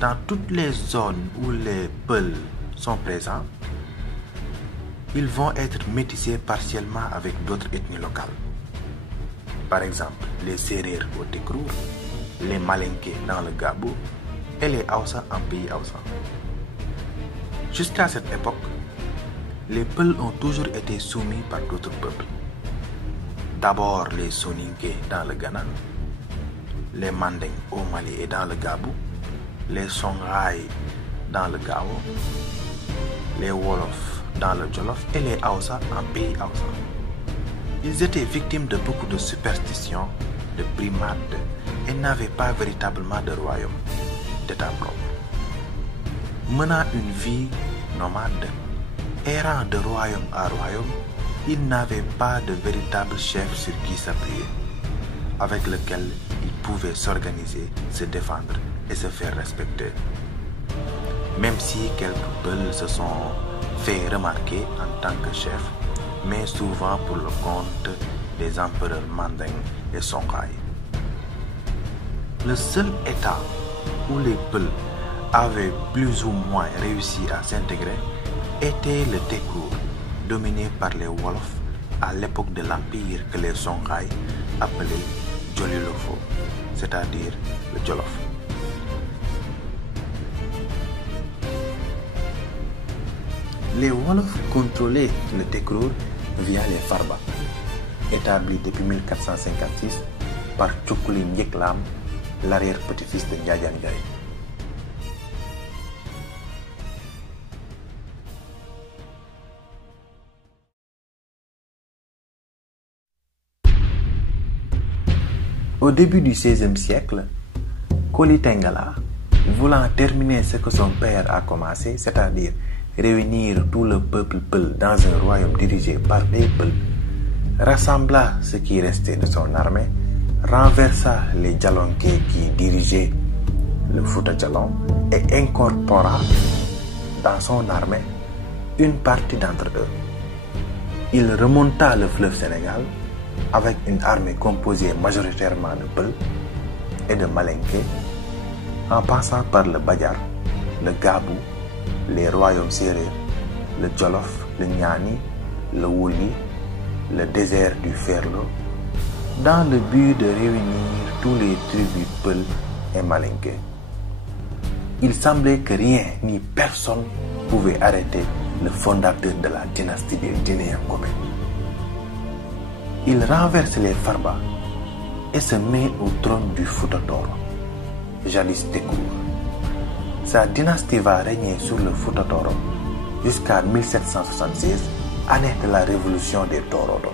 dans toutes les zones où les Peuls sont présents, ils vont être métissés partiellement avec d'autres ethnies locales. Par exemple, les Sérères au Tekrour, les Malinké dans le Gabou et les Hausa en pays Hausa. Jusqu'à cette époque, les Peuls ont toujours été soumis par d'autres peuples. D'abord les Soninké dans le Ghana, les Manding au Mali et dans le Gabou, les Songhai dans le Gao, les Wolof dans le Jolof et les Hausa en pays Hausa. Ils étaient victimes de beaucoup de superstitions, de primades et n'avaient pas véritablement de royaume, d'état propre. Menant une vie nomade, errant de royaume à royaume, ils n'avaient pas de véritable chef sur qui s'appuyer, avec lequel ils pouvaient s'organiser, se défendre et se faire respecter. Même si quelques Peuls se sont fait remarquer en tant que chefs, mais souvent pour le compte des empereurs Manding et Songhai. Le seul état où les Peuls avaient plus ou moins réussi à s'intégrer était le Tekrour, dominé par les Wolofs à l'époque de l'empire que les Songhai appelaient Jolilofo, c'est-à-dire le Jolof. Les Wolofs contrôlaient le Tekrour via les Farba, établis depuis 1456 par Tchoukuli Ndieklam, l'arrière-petit-fils de Ndiadiane Ndiaye. Au début du XVIe siècle, Koli Tengala, voulant terminer ce que son père a commencé, c'est-à-dire réunir tout le peuple Peul dans un royaume dirigé par des Peuls, rassembla ce qui restait de son armée, renversa les Djalonké qui dirigeaient le Fouta Djalon et incorpora dans son armée une partie d'entre eux. Il remonta le fleuve Sénégal avec une armée composée majoritairement de Peul et de Malinké, en passant par le Badiar, le Gabou, les royaumes sérères, le Jolof, le Niani, le Woli, le désert du Ferlo, dans le but de réunir tous les tribus Peul et Malinké. Il semblait que rien ni personne pouvait arrêter le fondateur de la dynastie des Djiné-Ngomé. Il renverse les Farba et se met au trône du Fouta Toro, jadis Tekrour. Sa dynastie va régner sur le Fouta Toro jusqu'à 1776, année de la révolution des Torodo.